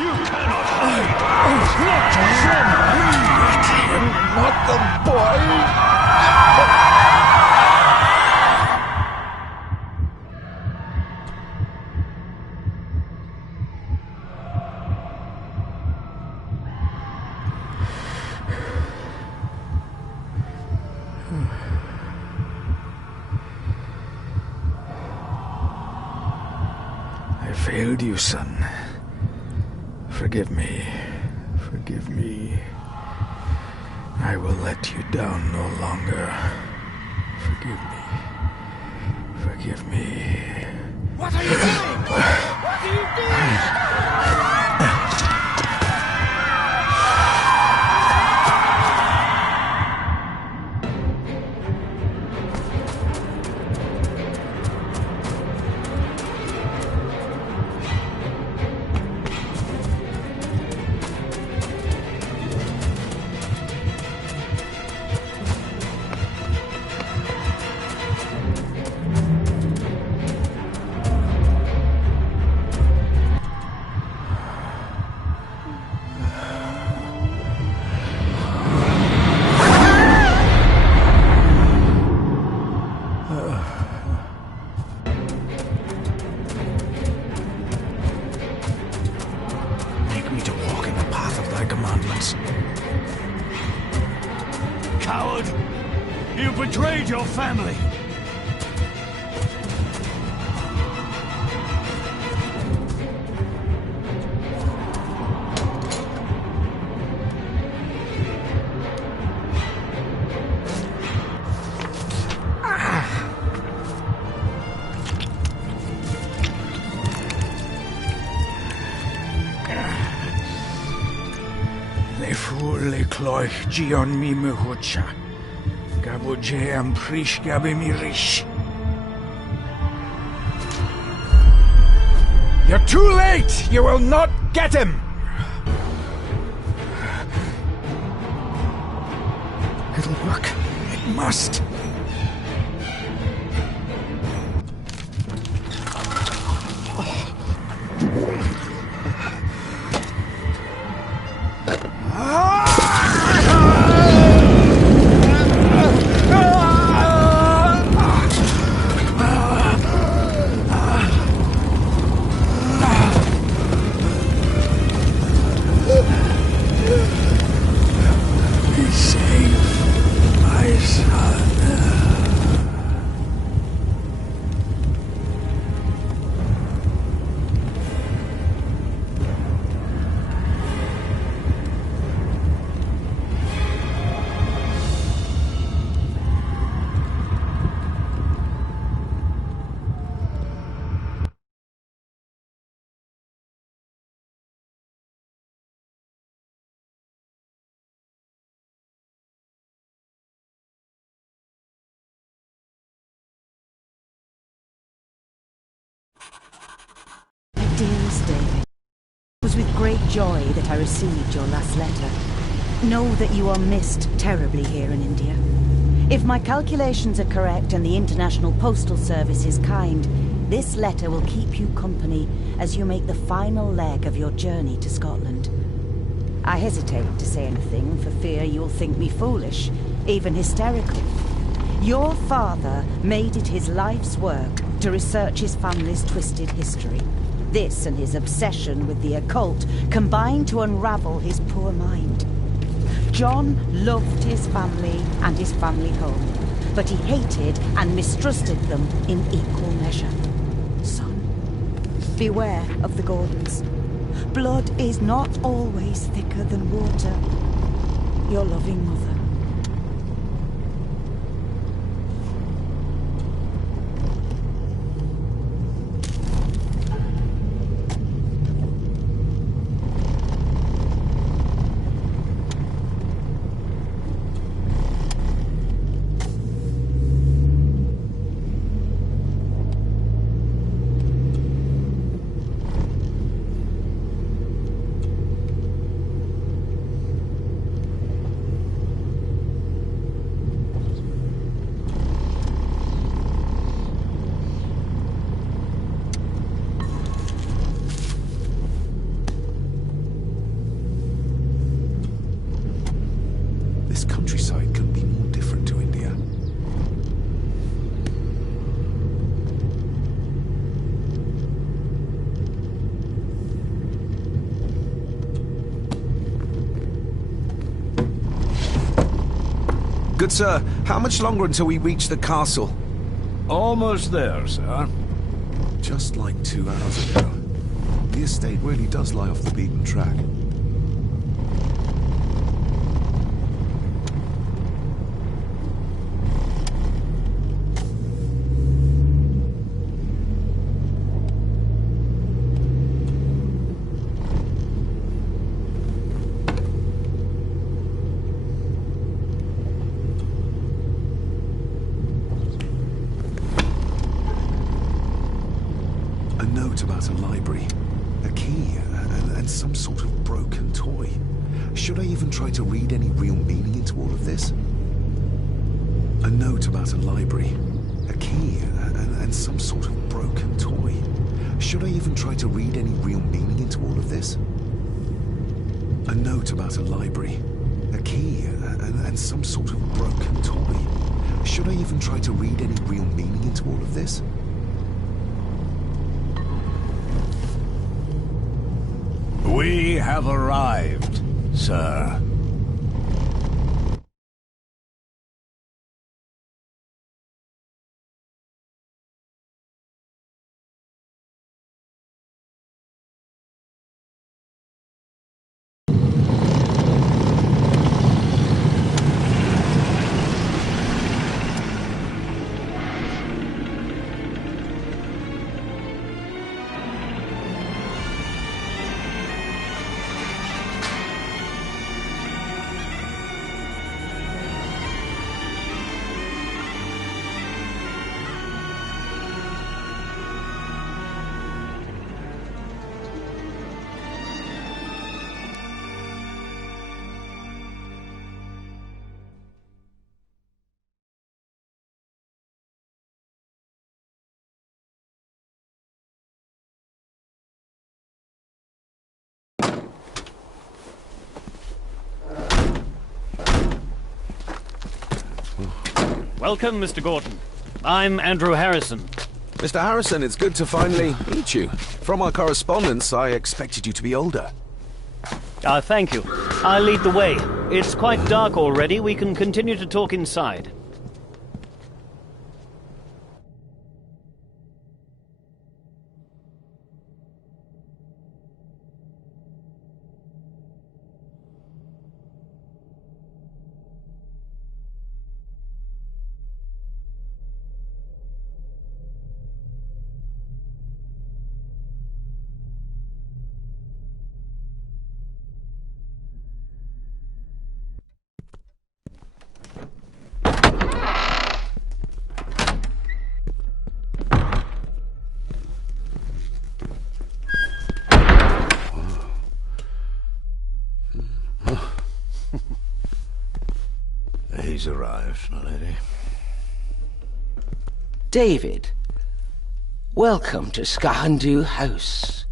You cannot hide! Not from me! Not the boy! I failed you, son. Forgive me. Forgive me. I will let you down no longer. Forgive me. Forgive me. What are you doing? What are you doing? Coward! You betrayed your family! Le fu le cloich gion mi mehucha. Gabuje am prish gabe mi rish. You're too late! You will not get him! It'll work. It must. Dearest David, it was with great joy that I received your last letter. Know that you are missed terribly here in India. If my calculations are correct and the International Postal Service is kind, this letter will keep you company as you make the final leg of your journey to Scotland. I hesitate to say anything for fear you'll think me foolish, even hysterical. Your father made it his life's work to research his family's twisted history. This and his obsession with the occult combined to unravel his poor mind. John loved his family and his family home, but he hated and mistrusted them in equal measure. Son, beware of the Gordons. Blood is not always thicker than water. Your loving mother. Good sir, how much longer until we reach the castle? Almost there, sir. Just like 2 hours ago. The estate really does lie off the beaten track. A note about a library, a key, and some sort of broken toy. Should I even try to read any real meaning into all of this? A note about a library, a key, and some sort of broken toy. Should I even try to read any real meaning into all of this? A note about a library, a key, and some sort of broken toy. Should I even try to read any real meaning into all of this? We have arrived, sir. Welcome, Mr. Gordon. I'm Andrew Harrison. Mr. Harrison, it's good to finally meet you. From our correspondence, I expected you to be older. Thank you. I'll lead the way. It's quite dark already. We can continue to talk inside. He's arrived, my lady. David, welcome to Skahandu House.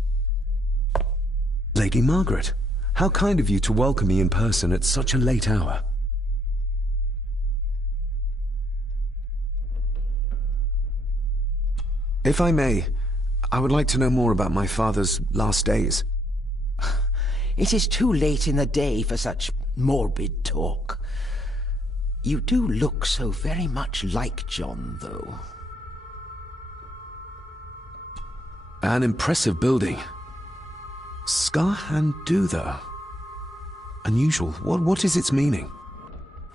Lady Margaret, how kind of you to welcome me in person at such a late hour. If I may, I would like to know more about my father's last days. It is too late in the day for such morbid talk. You do look so very much like John, though. An impressive building. Skahandu, though. Unusual. What is its meaning?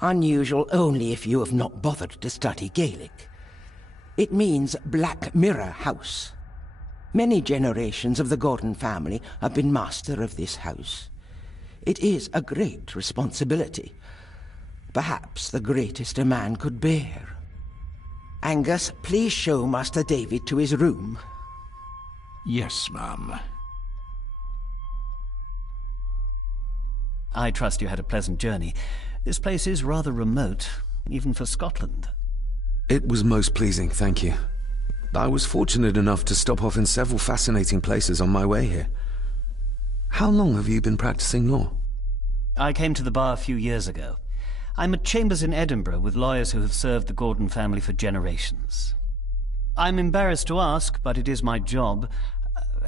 Unusual only if you have not bothered to study Gaelic. It means Black Mirror House. Many generations of the Gordon family have been master of this house. It is a great responsibility. Perhaps the greatest a man could bear. Angus, please show Master David to his room. Yes, ma'am. I trust you had a pleasant journey. This place is rather remote, even for Scotland. It was most pleasing, thank you. I was fortunate enough to stop off in several fascinating places on my way here. How long have you been practicing law? I came to the bar a few years ago. I'm at chambers in Edinburgh with lawyers who have served the Gordon family for generations. I'm embarrassed to ask, but it is my job.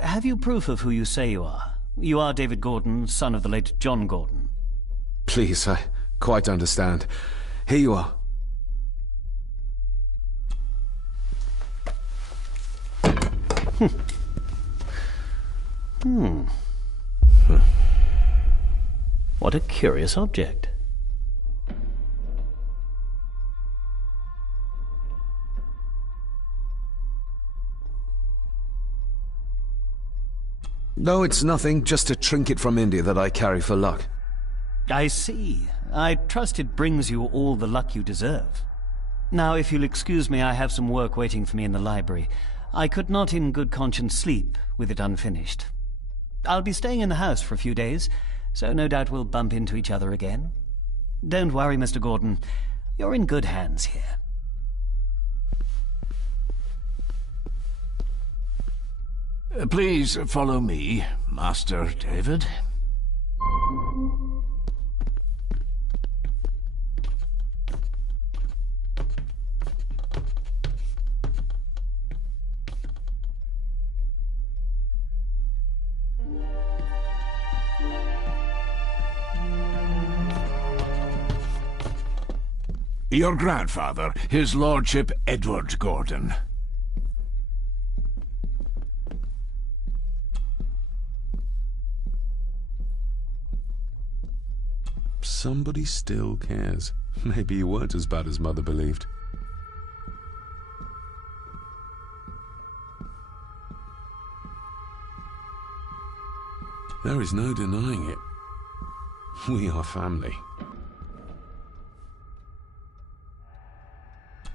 Have you proof of who you say you are? You are David Gordon, son of the late John Gordon. Please, I quite understand. Here you are. What a curious object. No, it's nothing. Just a trinket from India that I carry for luck. I see. I trust it brings you all the luck you deserve. Now, if you'll excuse me, I have some work waiting for me in the library. I could not in good conscience sleep with it unfinished. I'll be staying in the house for a few days, so no doubt we'll bump into each other again. Don't worry, Mr. Gordon. You're in good hands here. Please follow me, Master David. Your grandfather, His Lordship Edward Gordon. Somebody still cares. Maybe you weren't as bad as Mother believed. There is no denying it. We are family.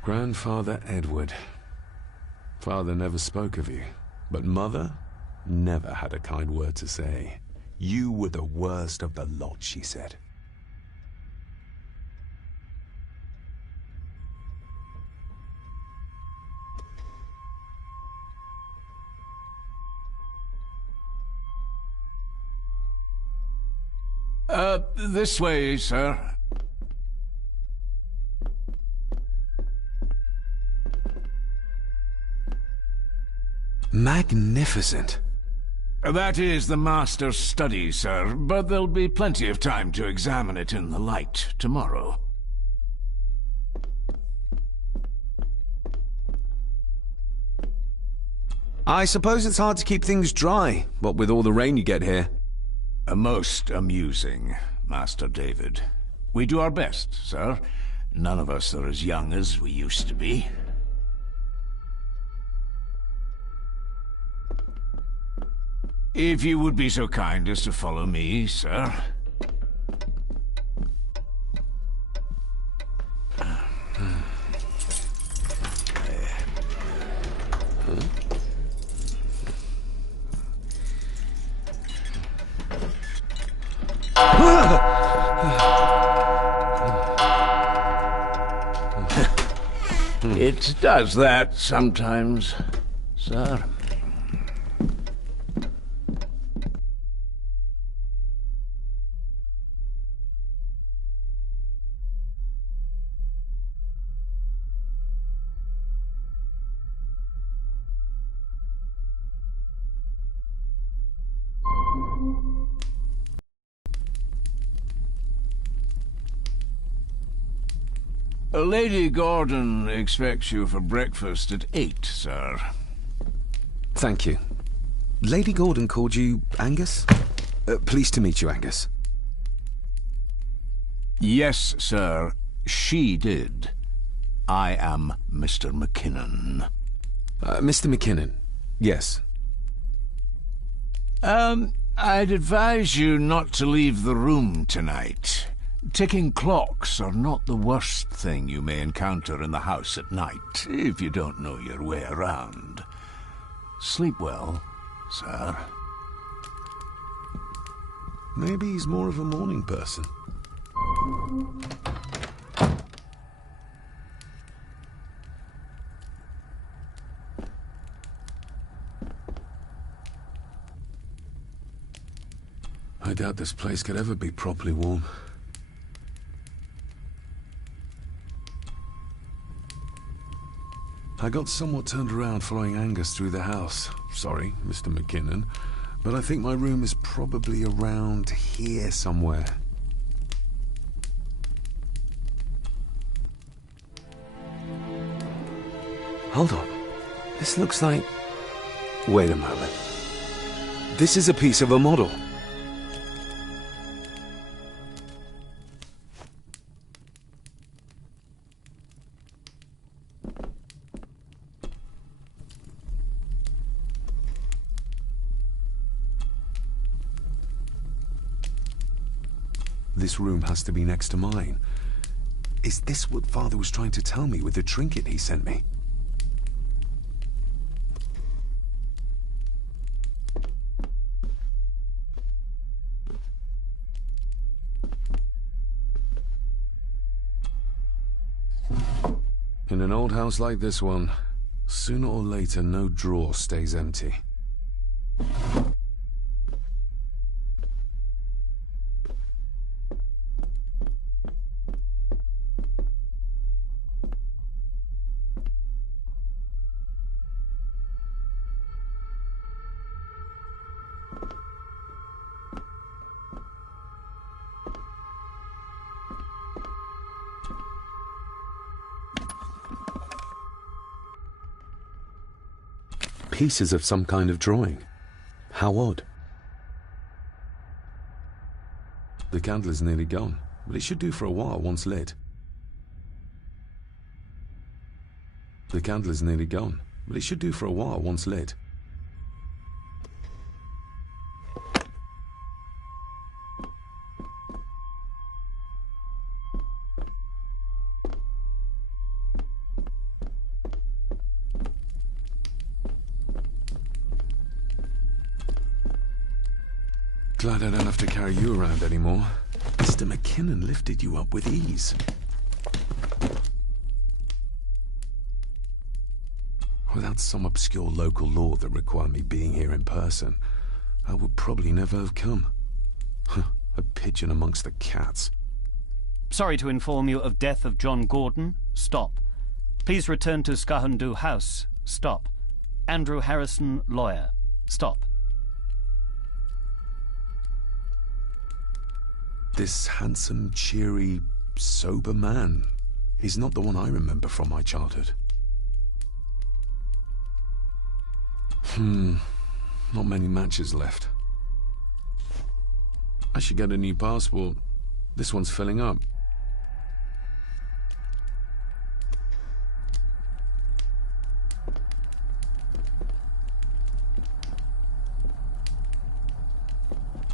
Grandfather Edward. Father never spoke of you, but Mother never had a kind word to say. You were the worst of the lot, she said. This way, sir. Magnificent. That is the Master's study, sir, but there'll be plenty of time to examine it in the light tomorrow. I suppose it's hard to keep things dry, what with all the rain you get here. Most amusing, Master David. We do our best, sir. None of us are as young as we used to be. If you would be so kind as to follow me, sir. It does that sometimes, sir. Lady Gordon expects you for breakfast at 8, sir. Thank you. Lady Gordon called you Angus? Pleased to meet you, Angus. Yes, sir. She did. I am Mr. McKinnon. Mr. McKinnon. Yes. I'd advise you not to leave the room tonight. Ticking clocks are not the worst thing you may encounter in the house at night, if you don't know your way around. Sleep well, sir. Maybe he's more of a morning person. I doubt this place could ever be properly warm. I got somewhat turned around following Angus through the house. Sorry, Mr. McKinnon, but I think my room is probably around here somewhere. Hold on. This looks like... Wait a moment. This is a piece of a model. This room has to be next to mine. Is this what Father was trying to tell me with the trinket he sent me? In an old house like this one, sooner or later no drawer stays empty. Pieces of some kind of drawing. How odd. The candle is nearly gone, but it should do for a while once lit. The candle is nearly gone, but it should do for a while once lit. Glad I don't have to carry you around anymore. Mr. McKinnon lifted you up with ease. Without some obscure local law that required me being here in person, I would probably never have come. A pigeon amongst the cats. Sorry to inform you of death of John Gordon. Stop. Please return to Skahundu House. Stop. Andrew Harrison, lawyer. Stop. This handsome, cheery, sober man is not the one I remember from my childhood. Not many matches left. I should get a new passport. This one's filling up.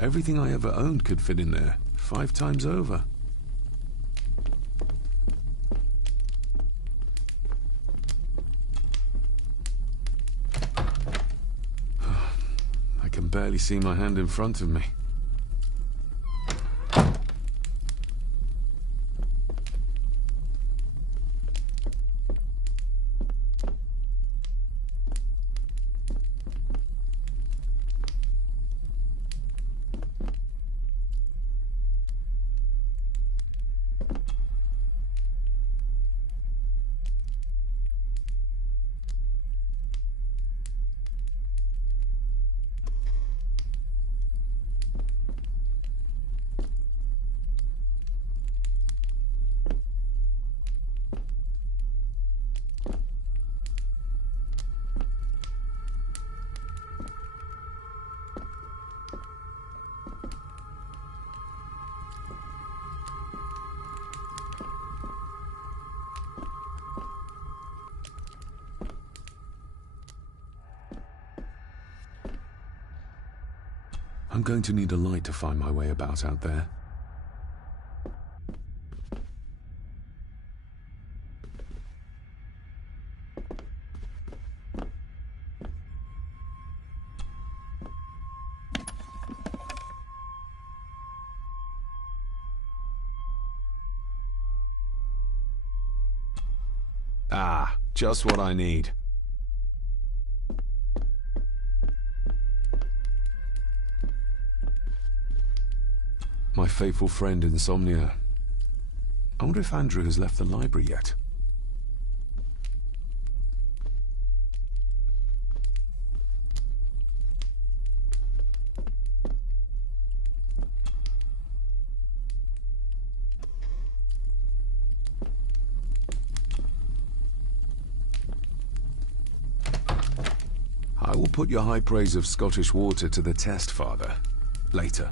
Everything I ever owned could fit in there, 5 times over. I can barely see my hand in front of me. I'm going to need a light to find my way about out there. Ah, just what I need. My faithful friend Insomnia. I wonder if Andrew has left the library yet. I will put your high praise of Scottish water to the test, Father. Later.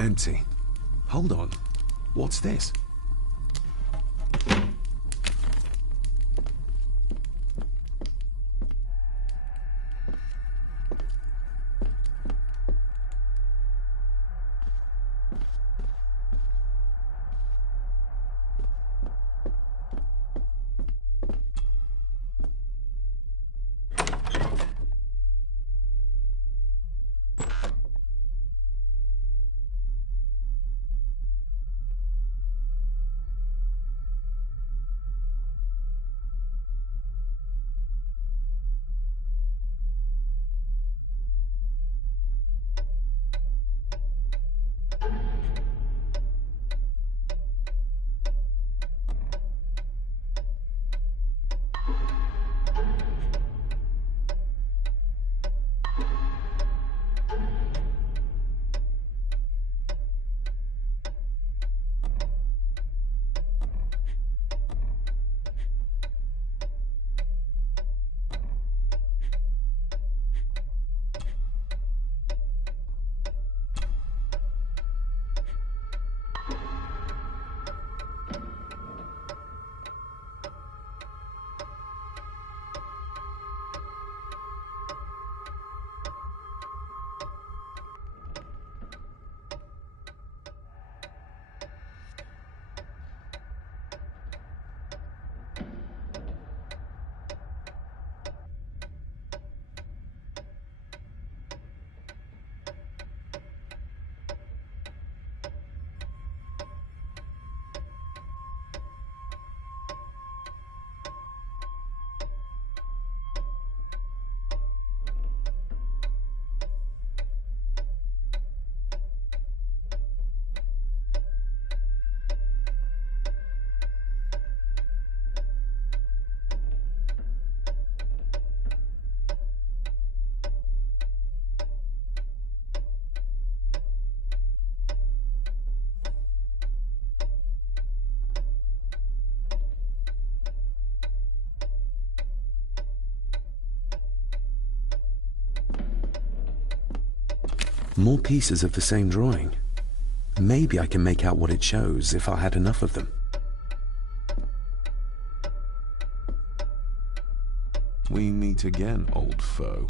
Empty. Hold on. What's this? More pieces of the same drawing. Maybe I can make out what it shows if I had enough of them. We meet again, old foe.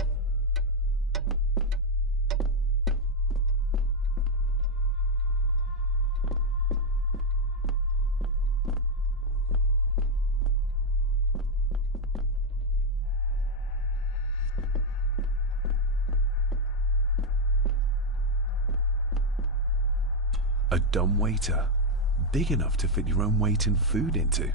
A dumbwaiter, big enough to fit your own weight in food into.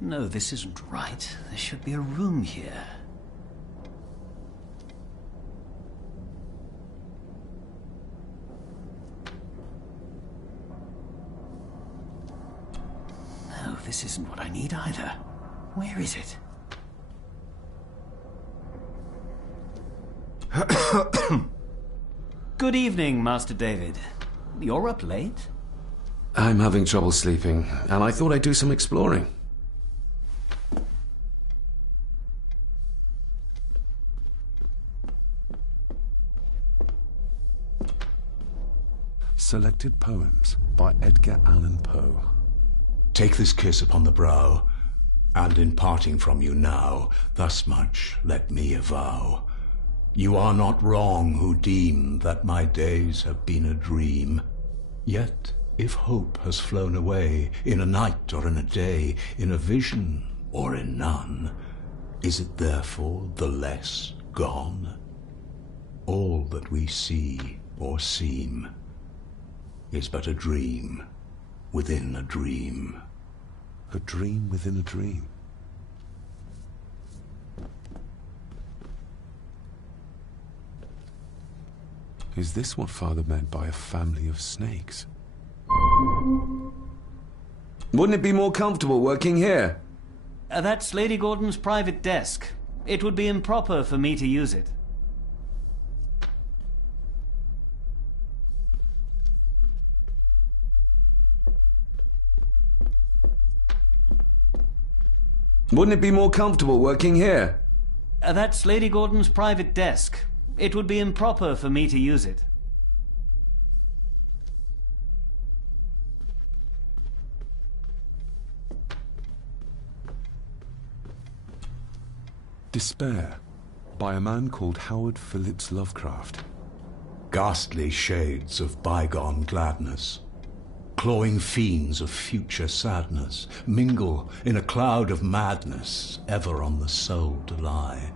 No, this isn't right. There should be a room here. No, this isn't what I need either. Where is it? Good evening, Master David. You're up late? I'm having trouble sleeping, and I thought I'd do some exploring. Selected Poems by Edgar Allan Poe. Take this kiss upon the brow, and in parting from you now, thus much let me avow. You are not wrong who deem that my days have been a dream. Yet, if hope has flown away, in a night or in a day, in a vision or in none, is it therefore the less gone? All that we see or seem is but a dream within a dream. A dream within a dream. Is this what Father meant by a family of snakes? Wouldn't it be more comfortable working here? That's Lady Gordon's private desk. It would be improper for me to use it. Wouldn't it be more comfortable working here? That's Lady Gordon's private desk. It would be improper for me to use it. Despair, by a man called Howard Phillips Lovecraft. Ghastly shades of bygone gladness, clawing fiends of future sadness, mingle in a cloud of madness, ever on the soul to lie.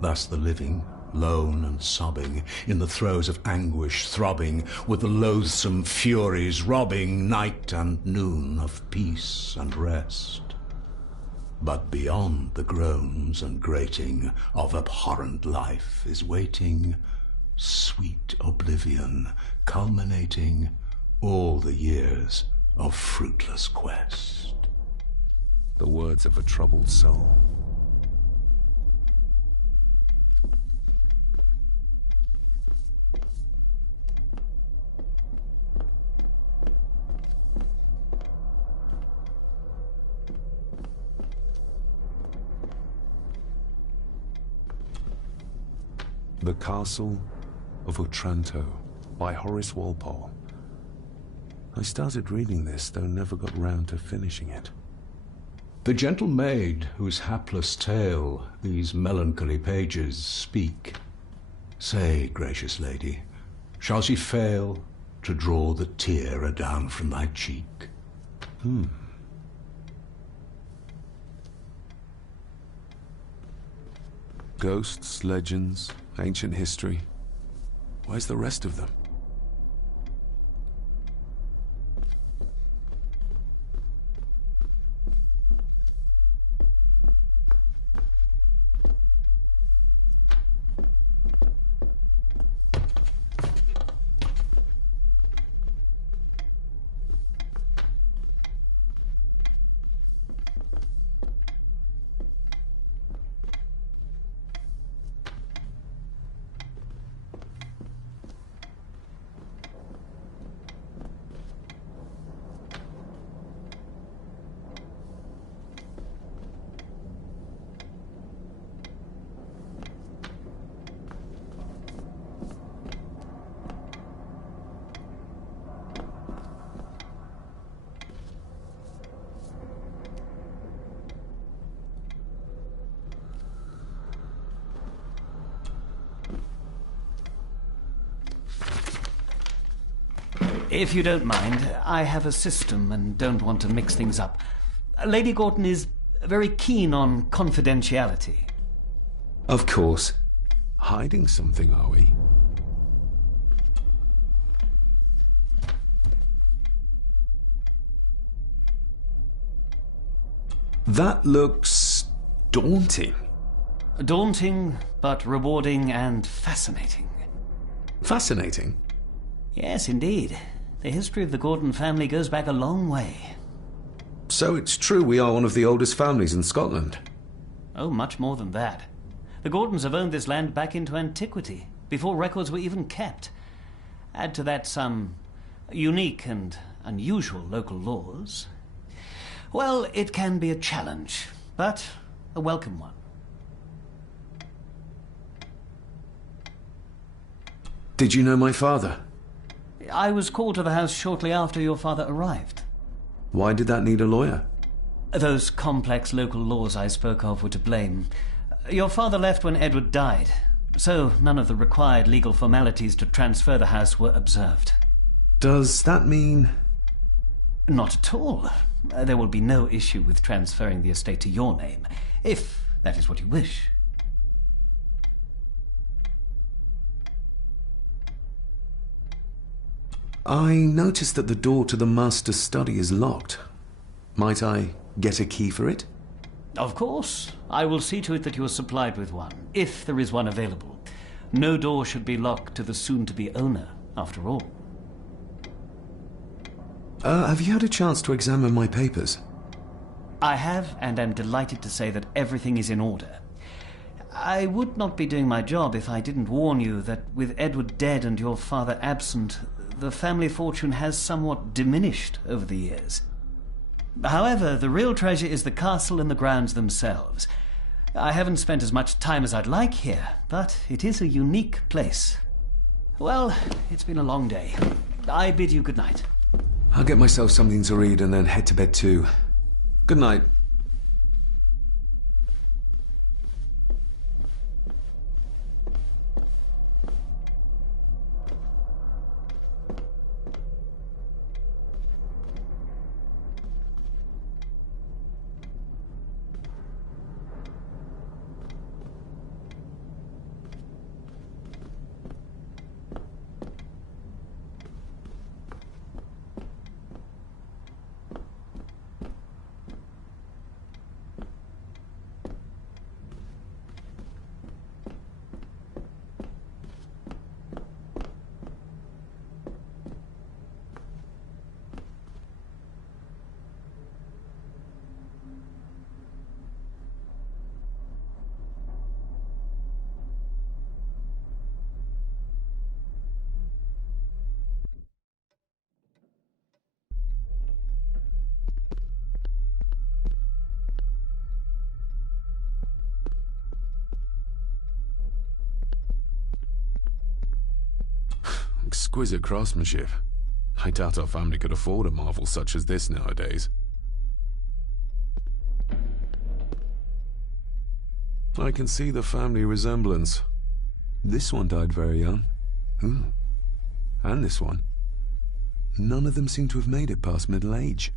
Thus the living, lone and sobbing, in the throes of anguish throbbing, with the loathsome furies robbing night and noon of peace and rest. But beyond the groans and grating of abhorrent life is waiting sweet oblivion, culminating all the years of fruitless quest. The words of a troubled soul. The Castle of Otranto by Horace Walpole. I started reading this, though never got round to finishing it. The gentle maid whose hapless tale these melancholy pages speak, say, gracious lady, shall she fail to draw the tear adown from thy cheek? Ghosts, legends, ancient history. Where's the rest of them? If you don't mind, I have a system and don't want to mix things up. Lady Gordon is very keen on confidentiality. Of course. Hiding something, are we? That looks daunting. Daunting, but rewarding and fascinating. Fascinating? Yes, indeed. The history of the Gordon family goes back a long way. So it's true we are one of the oldest families in Scotland? Oh, much more than that. The Gordons have owned this land back into antiquity, before records were even kept. Add to that some unique and unusual local laws. Well, it can be a challenge, but a welcome one. Did you know my father? I was called to the house shortly after your father arrived. Why did that need a lawyer? Those complex local laws I spoke of were to blame. Your father left when Edward died, so none of the required legal formalities to transfer the house were observed. Does that mean... Not at all. There will be no issue with transferring the estate to your name, if that is what you wish. I noticed that the door to the master's study is locked. Might I get a key for it? Of course. I will see to it that you are supplied with one, if there is one available. No door should be locked to the soon-to-be owner, after all. Have you had a chance to examine my papers? I have, and am delighted to say that everything is in order. I would not be doing my job if I didn't warn you that with Edward dead and your father absent, the family fortune has somewhat diminished over the years. However, the real treasure is the castle and the grounds themselves. I haven't spent as much time as I'd like here, but it is a unique place. Well, it's been a long day. I bid you good night. I'll get myself something to read and then head to bed too. Good night. Exquisite craftsmanship. I doubt our family could afford a marvel such as this nowadays. I can see the family resemblance. This one died very young. And this one. None of them seem to have made it past middle age.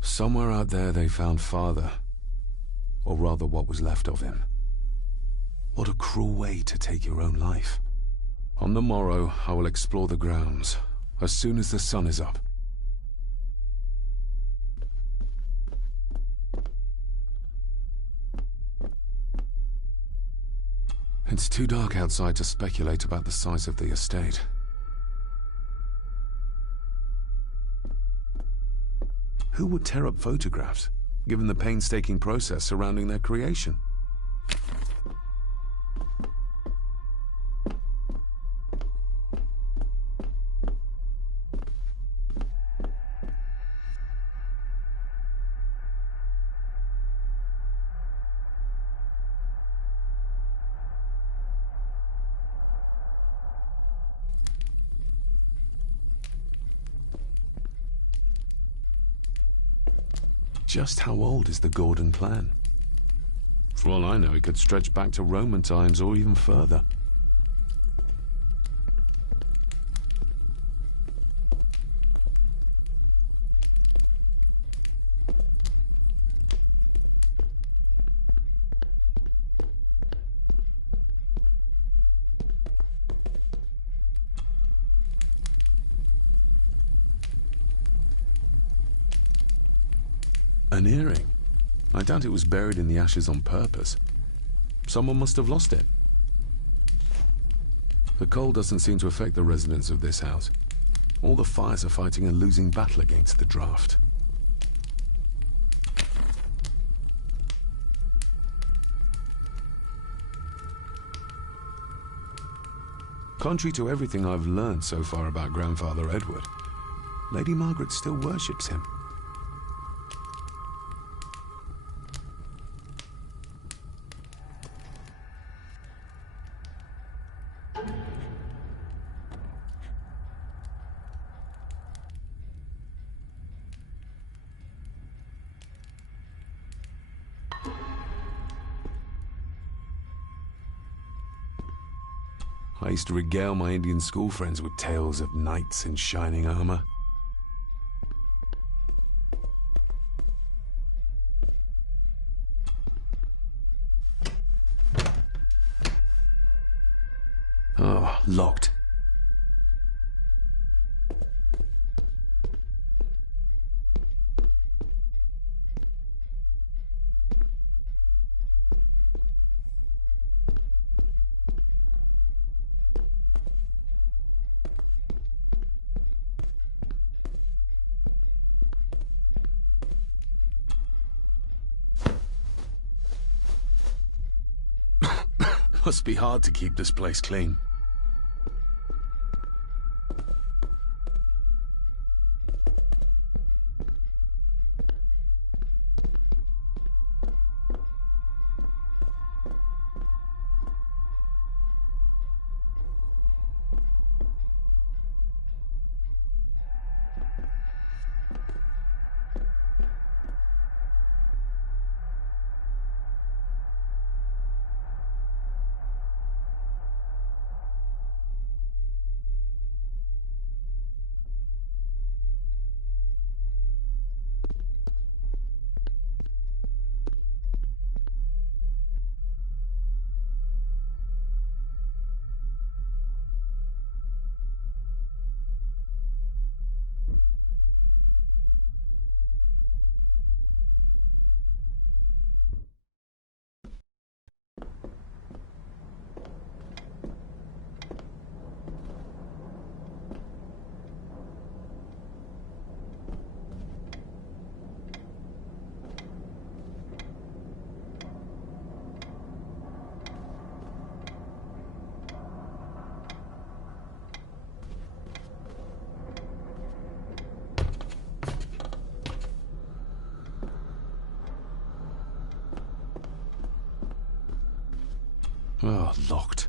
Somewhere out there they found Father. Or rather what was left of him. What a cruel way to take your own life. On the morrow, I will explore the grounds, as soon as the sun is up. It's too dark outside to speculate about the size of the estate. Who would tear up photographs, given the painstaking process surrounding their creation? Just how old is the Gordon clan? For all I know, it could stretch back to Roman times or even further. An earring? I doubt it was buried in the ashes on purpose. Someone must have lost it. The cold doesn't seem to affect the residents of this house. All the fires are fighting a losing battle against the draft. Contrary to everything I've learned so far about Grandfather Edward, Lady Margaret still worships him. I used to regale my Indian school friends with tales of knights in shining armor. Oh, locked. Must be hard to keep this place clean. Oh, locked.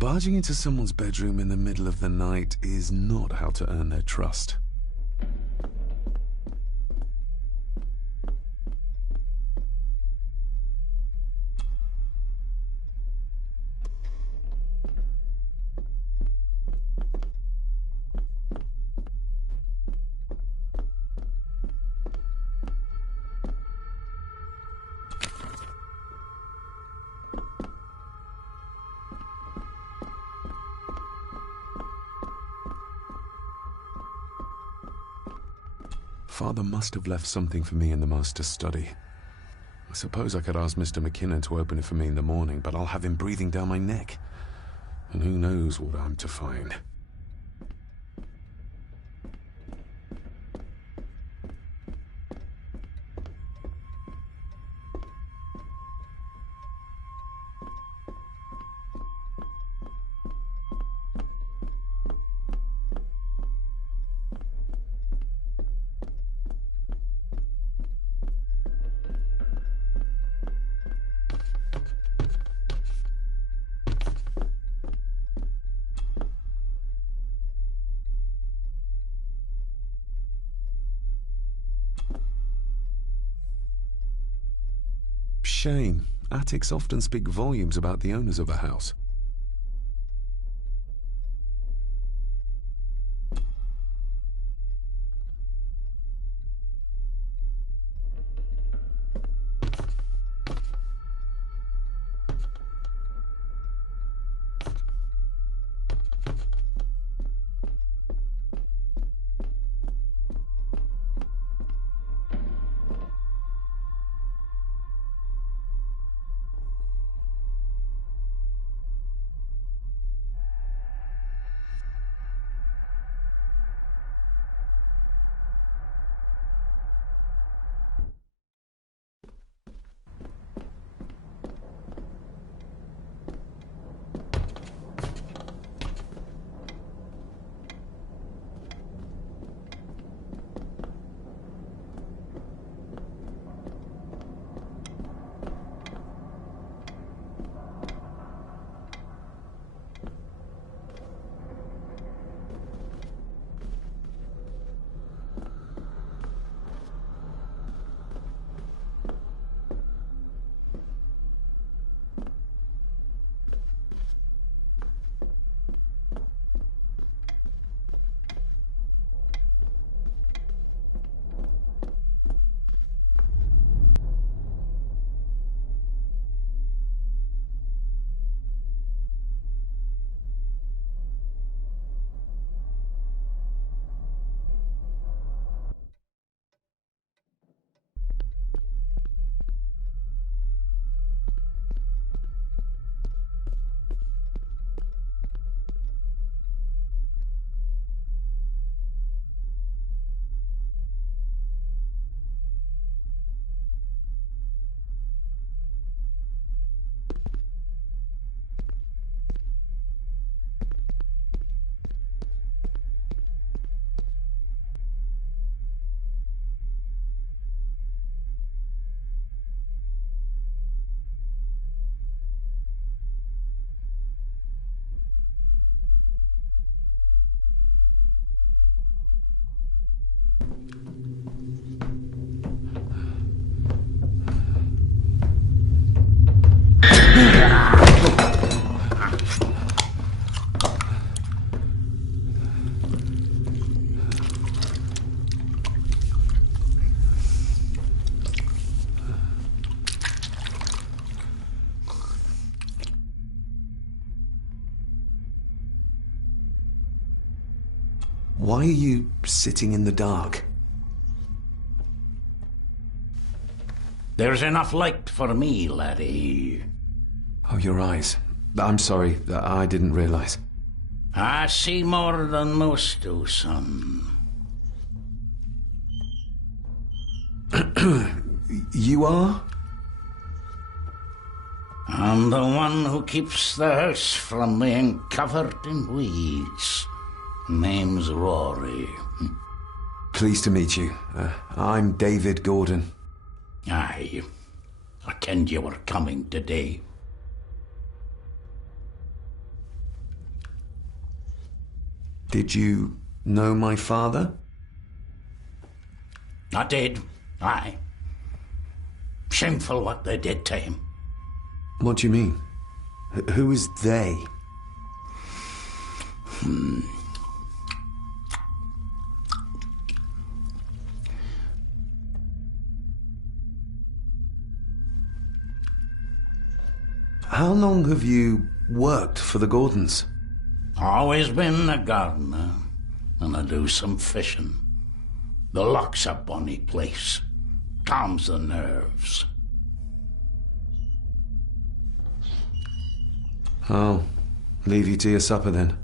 Barging into someone's bedroom in the middle of the night is not how to earn their trust. Father must have left something for me in the master's study. I suppose I could ask Mr. McKinnon to open it for me in the morning, but I'll have him breathing down my neck. And who knows what I'm to find. shame. Attics often speak volumes about the owners of a house. Why are you sitting in the dark? There's enough light for me, laddie. Oh, your eyes. I'm sorry, I didn't realize. I see more than most do, son. You are? I'm the one who keeps the house from being covered in weeds. Name's Rory. Pleased to meet you. I'm David Gordon. Aye. I kenned you were coming today. Did you know my father? I did. Aye. Shameful what they did to him. What do you mean? Who is they? How long have you worked for the Gordons? Always been a gardener, and I do some fishing. The loch's a bonny place. Calms the nerves. I'll leave you to your supper then.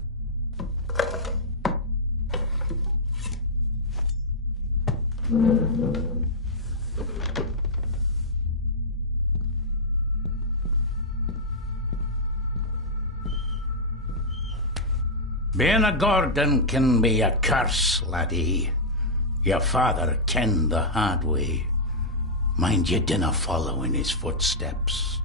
Being a Gordon can be a curse, laddie. Your father kenned the hard way. Mind you dinna follow in his footsteps.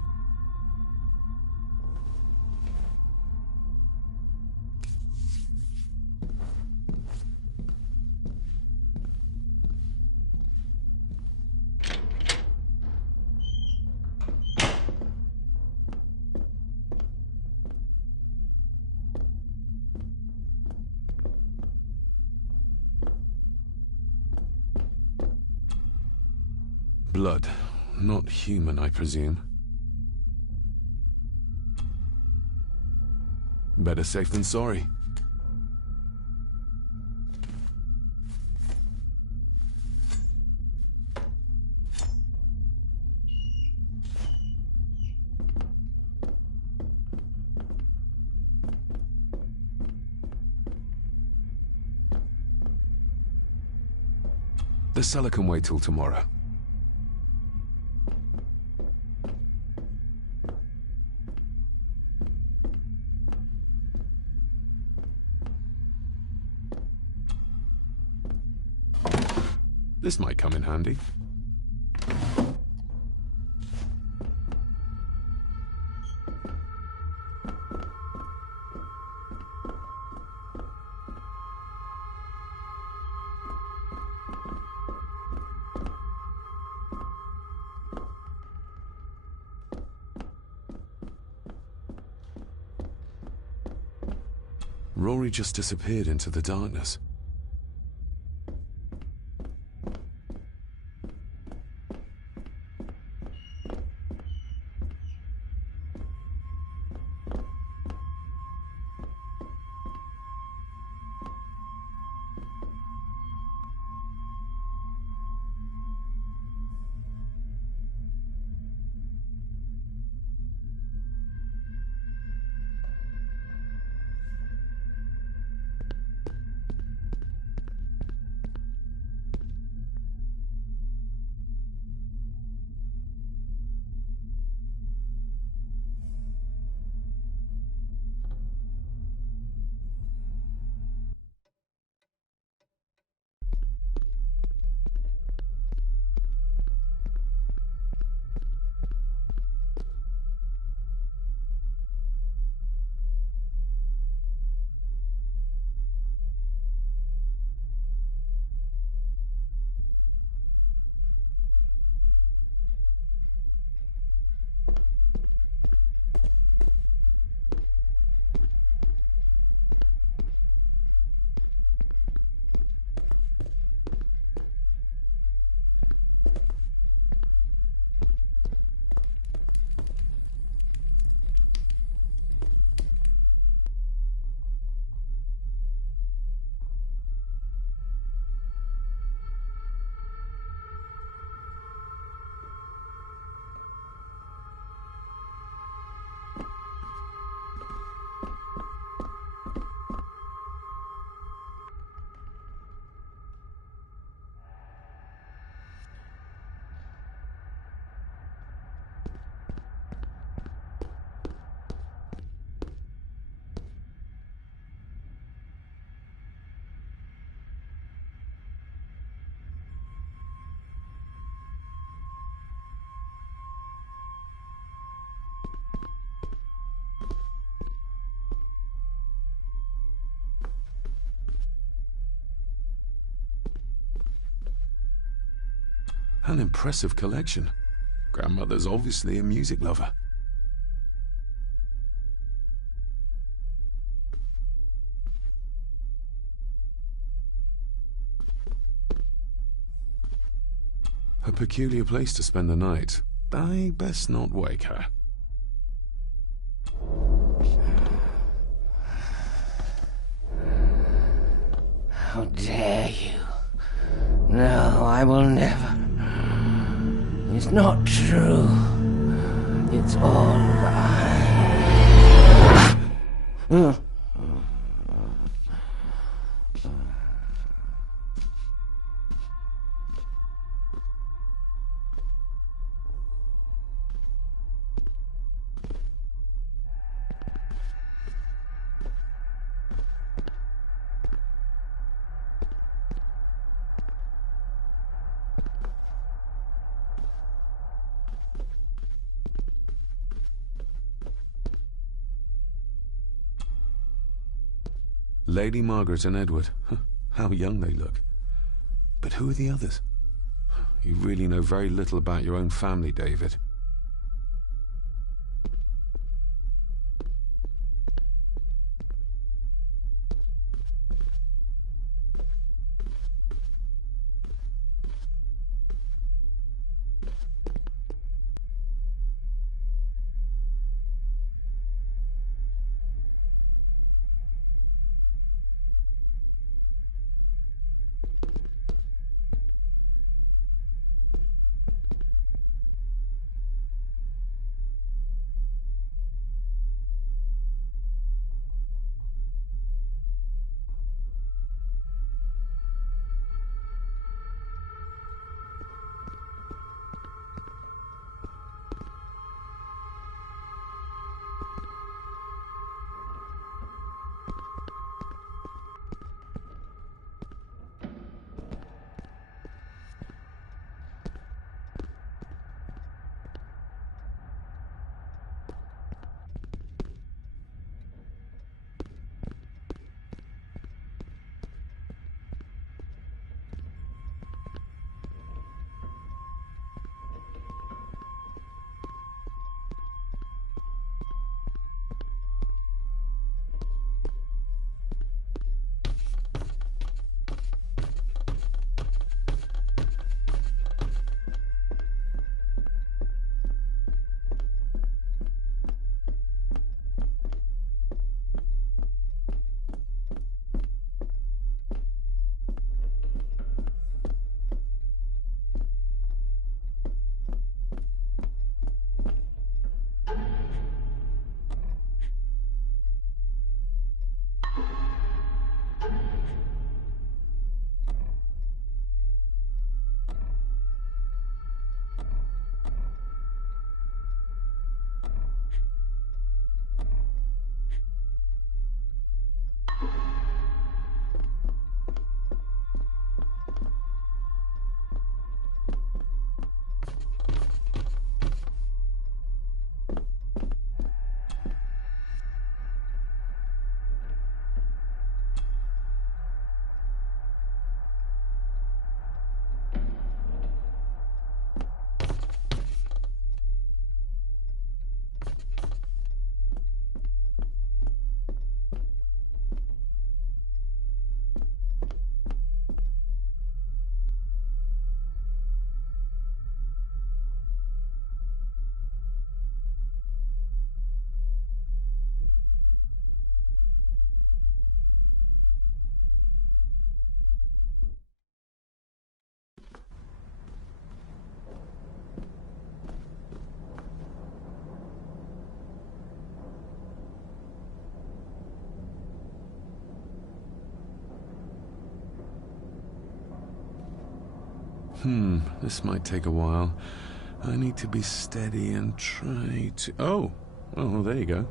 Blood. Not human, I presume. Better safe than sorry. The cellar can wait till tomorrow. This might come in handy. Rory just disappeared into the darkness. An impressive collection. Grandmother's obviously a music lover. A peculiar place to spend the night. I best not wake her. How dare you? No, I will never. It's not true. It's all right. Lady Margaret and Edward. How young they look. But who are the others? You really know very little about your own family, David. This might take a while. I need to be steady and try to... Oh, well, there you go.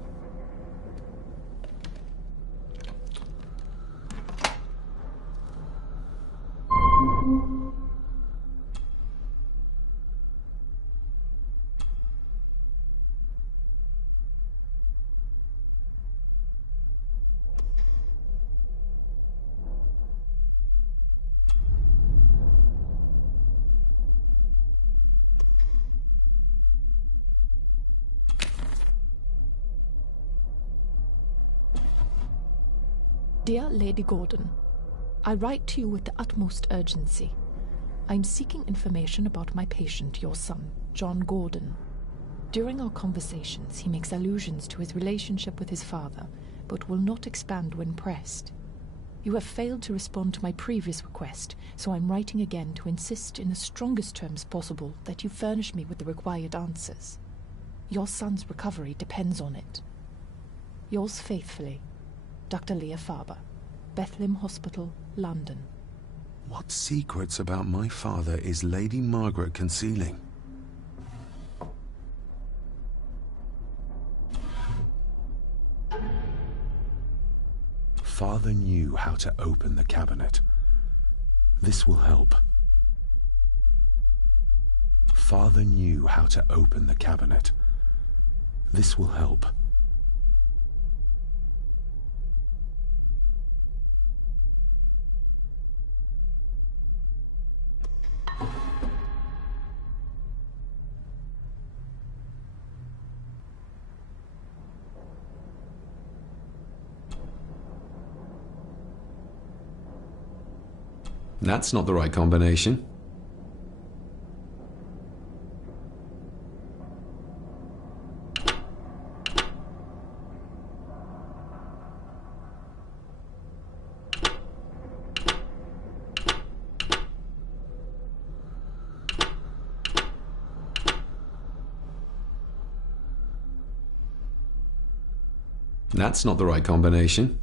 Dear Lady Gordon, I write to you with the utmost urgency. I am seeking information about my patient, your son, John Gordon. During our conversations, he makes allusions to his relationship with his father, but will not expand when pressed. You have failed to respond to my previous request, so I'm writing again to insist in the strongest terms possible that you furnish me with the required answers. Your son's recovery depends on it. Yours faithfully, Dr. Leah Faber, Bethlehem Hospital, London. What secrets about my father is Lady Margaret concealing? Father knew how to open the cabinet. This will help. Father knew how to open the cabinet. This will help. That's not the right combination. That's not the right combination.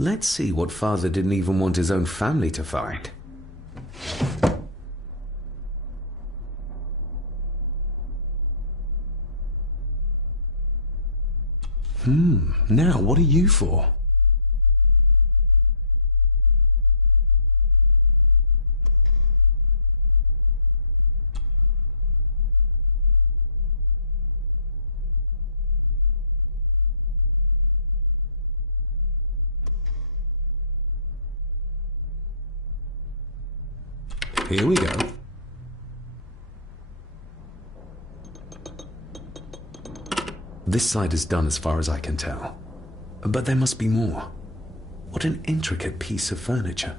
Let's see what Father didn't even want his own family to find. Now what are you for? Here we go. This side is done as far as I can tell. But there must be more. What an intricate piece of furniture.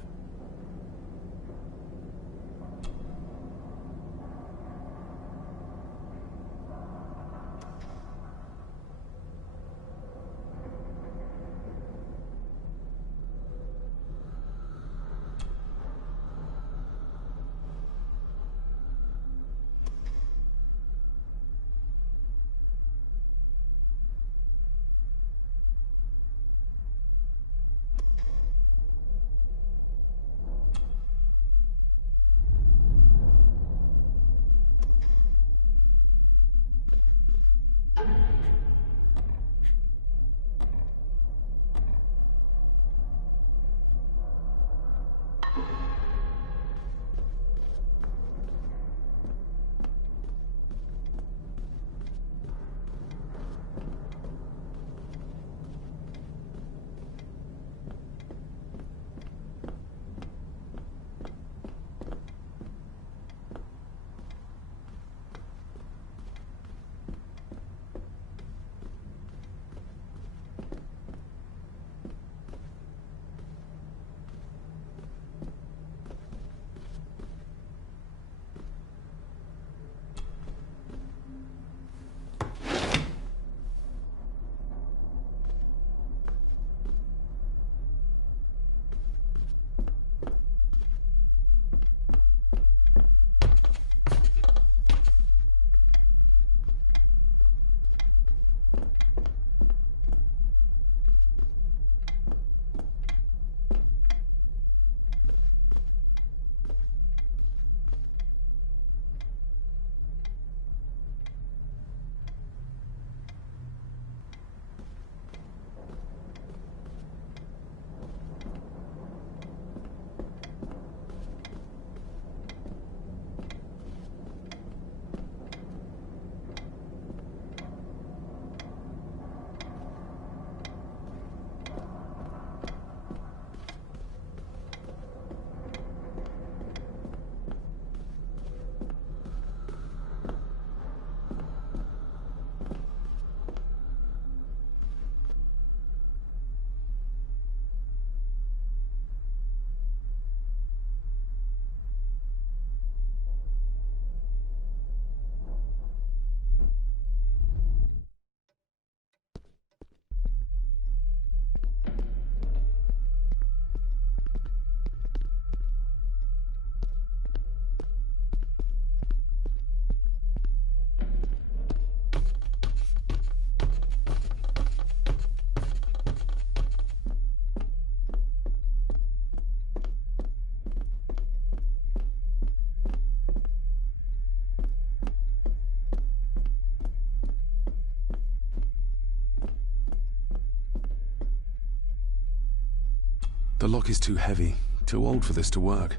The lock is too heavy, too old for this to work.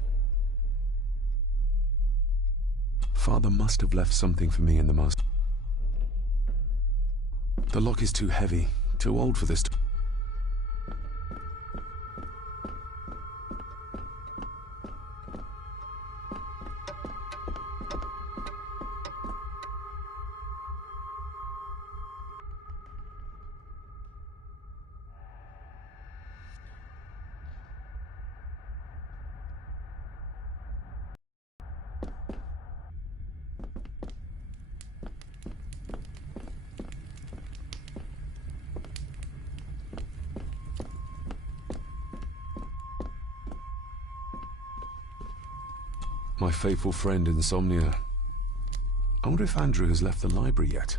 Father must have left something for me in the master. The lock is too heavy, too old for this to... My faithful friend Insomnia. I wonder if Andrew has left the library yet.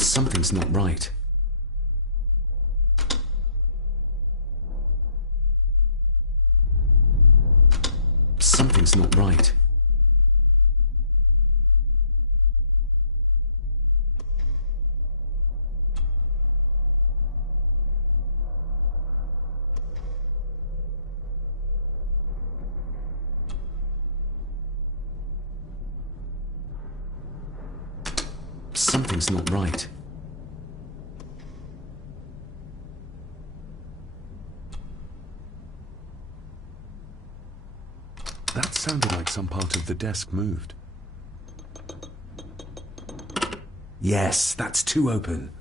Something's not right. Something's not right. Something's not right. That sounded like some part of the desk moved. Yes, that's too open.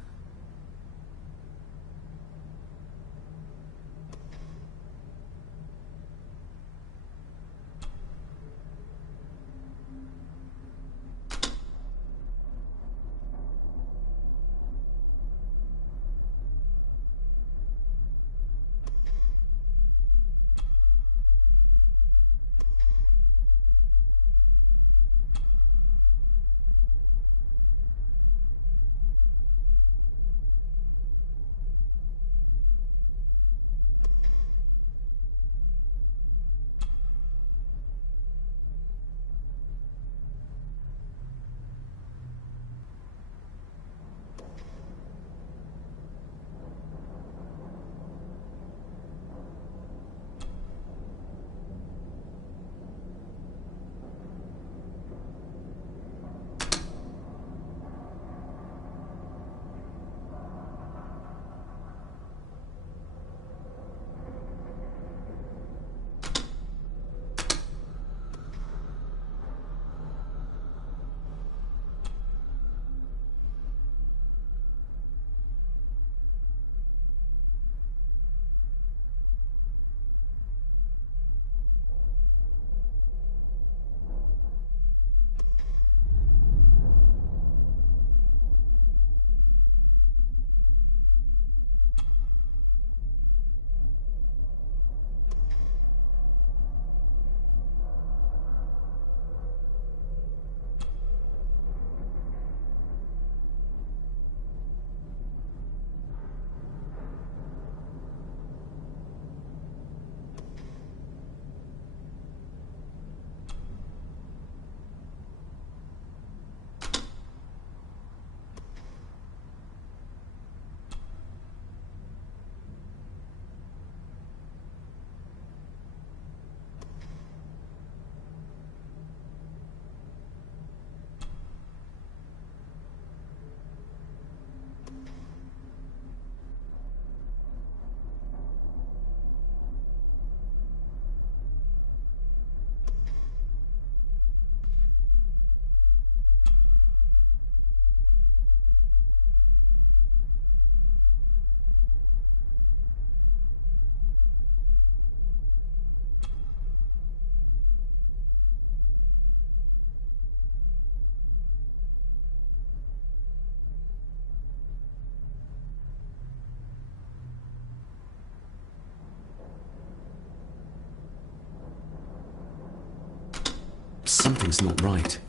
Something's not right.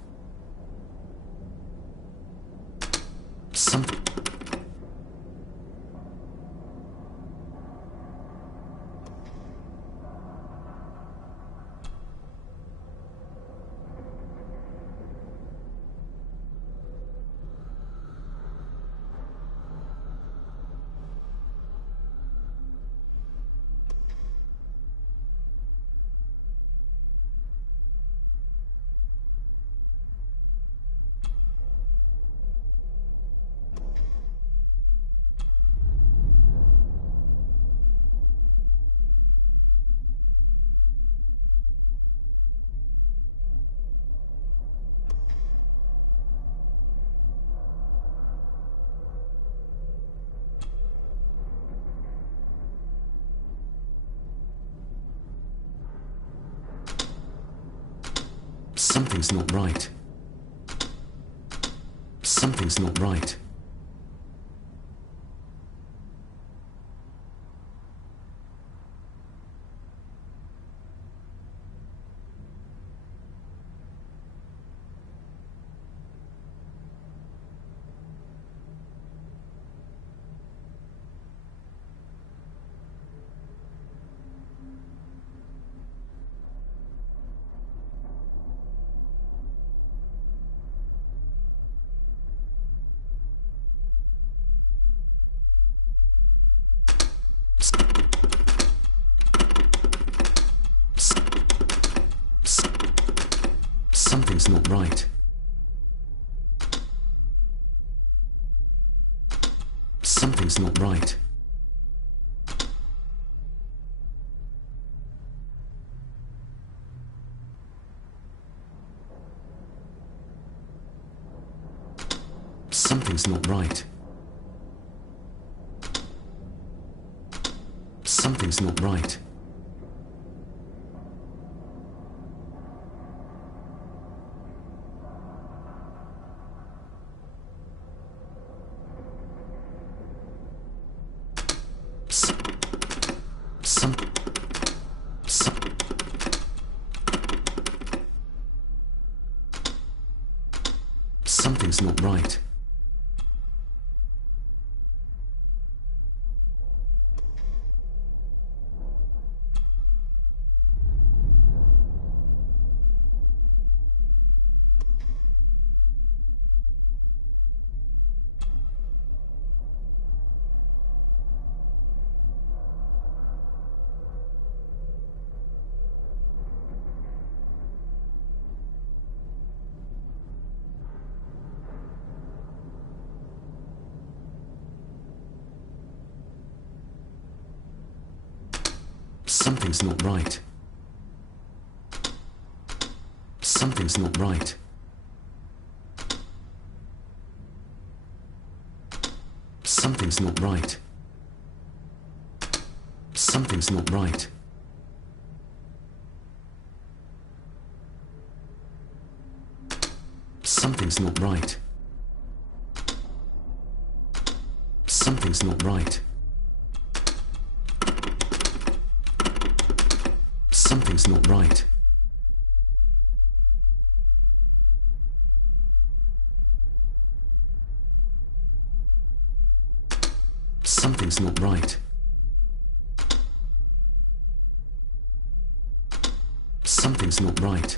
Something... Something's not right. Something's not right. Something's not right. Something's not right. Something's not right. Something's not right. Something's not right. Something's not right. Something's not right. Something's not right. Something's not right. Something's not right. Something's not right. Something's not right. Something's not right. Something's not right.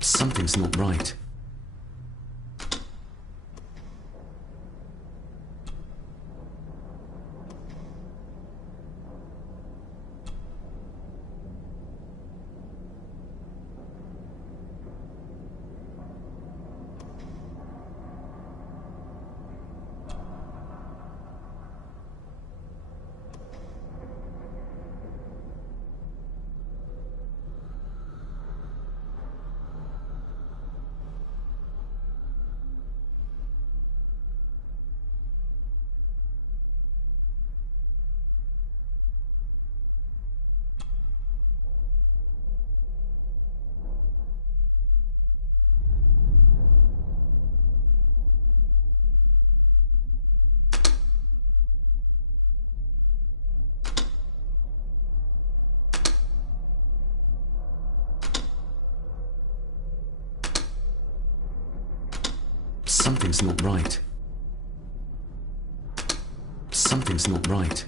Something's not right. Something's not right. Something's not right.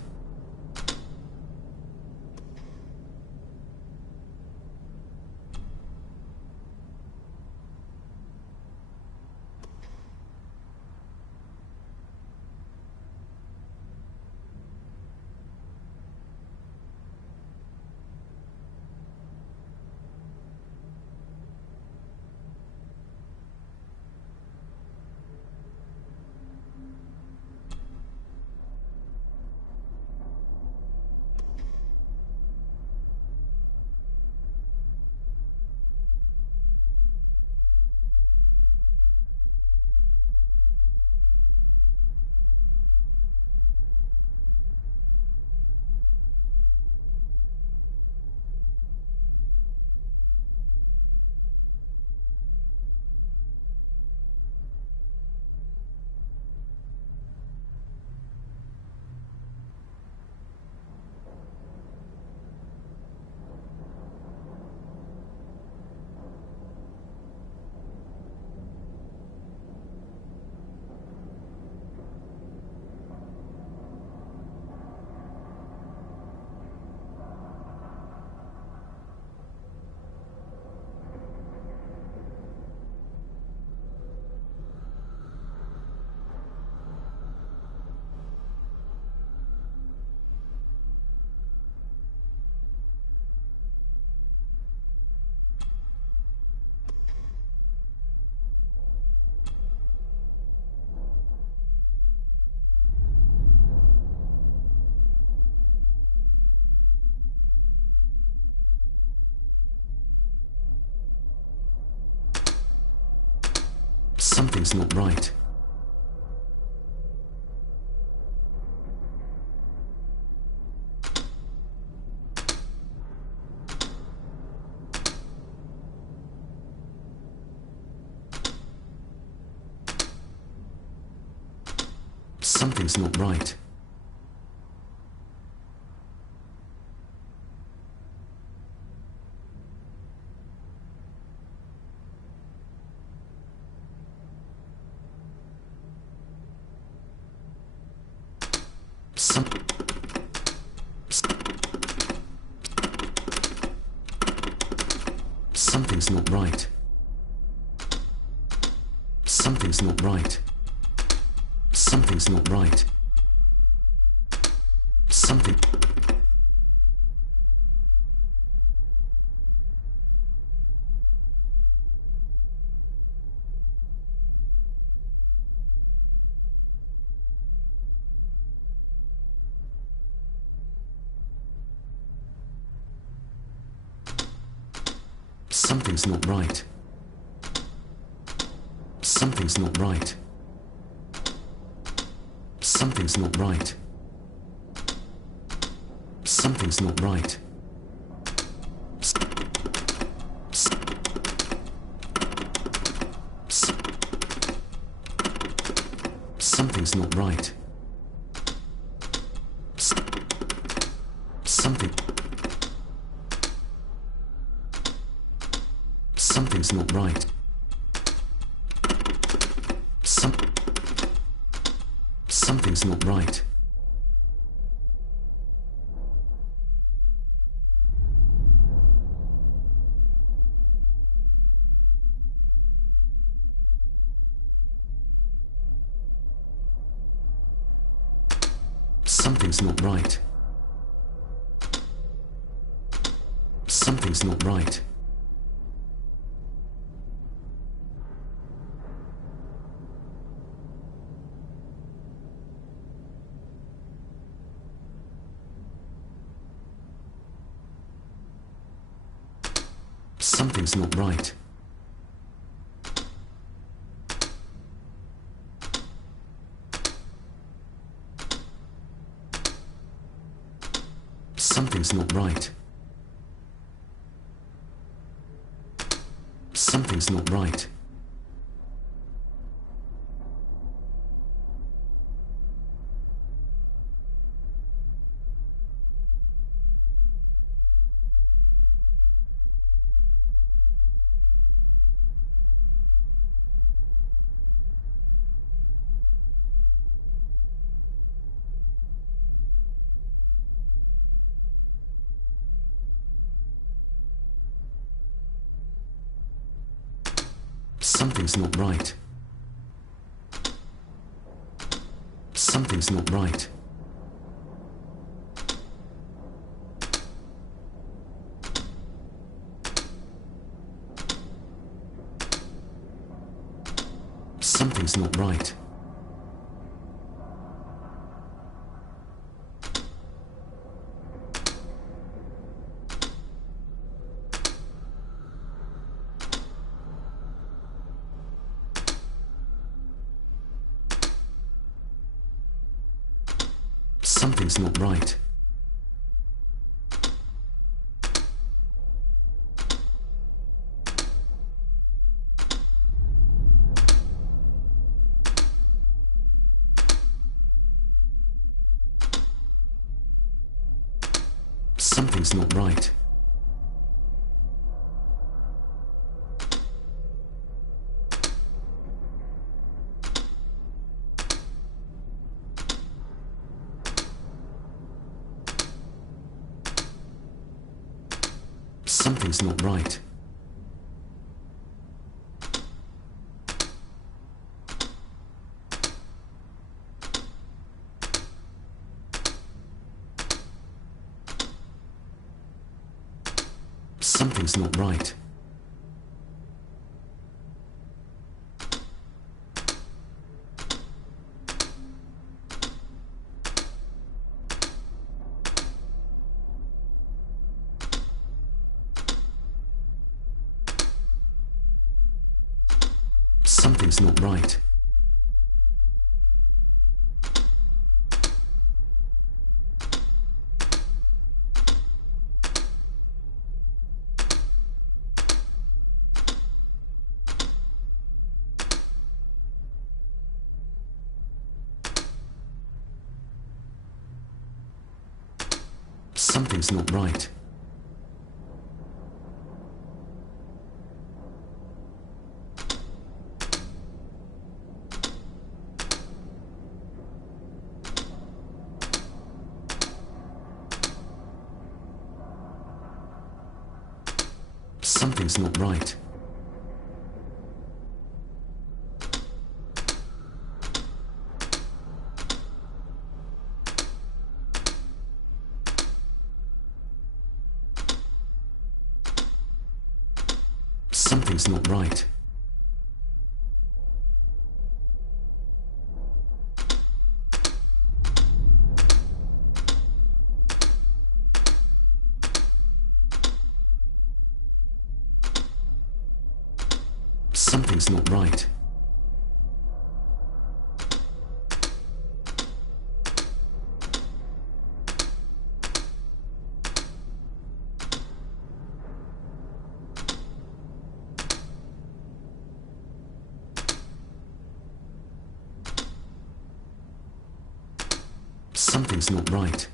Something's not right. Something's not right. Something's not right. Something's not right. Something's not right. Something. Something's not right. Something's not right. Something's not right. Something's not right. Something's not right. Something. Something's not right. Something's not right. Something's not right. Something's not right. Something's not right. Something's not right. Something's not right. Something's not right. Something's not right. Something's not right. Something's not right. Something's not right. Something's not right. Something's not right. Something's Something's not right. Something's not right. Something's not right. Something's not right. Something's not right. Something's not right.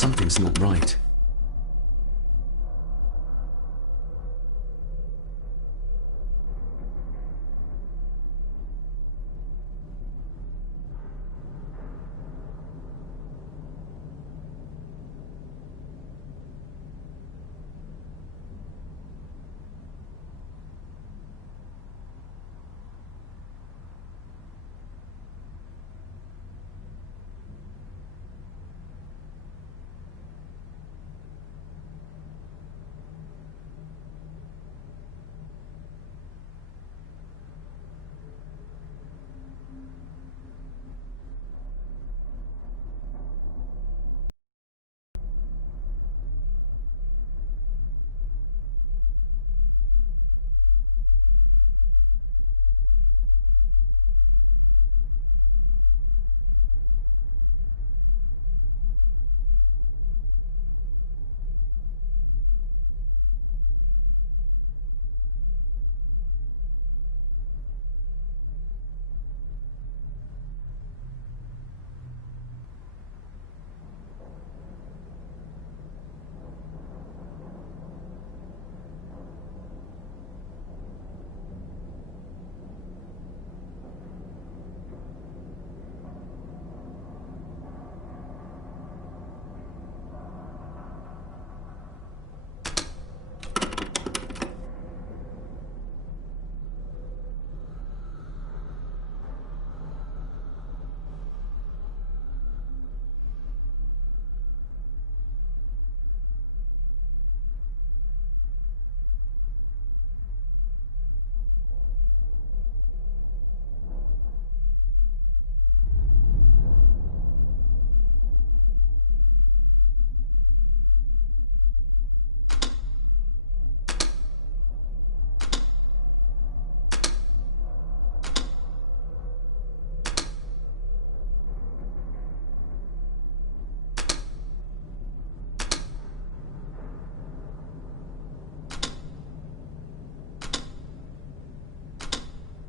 Something's not right.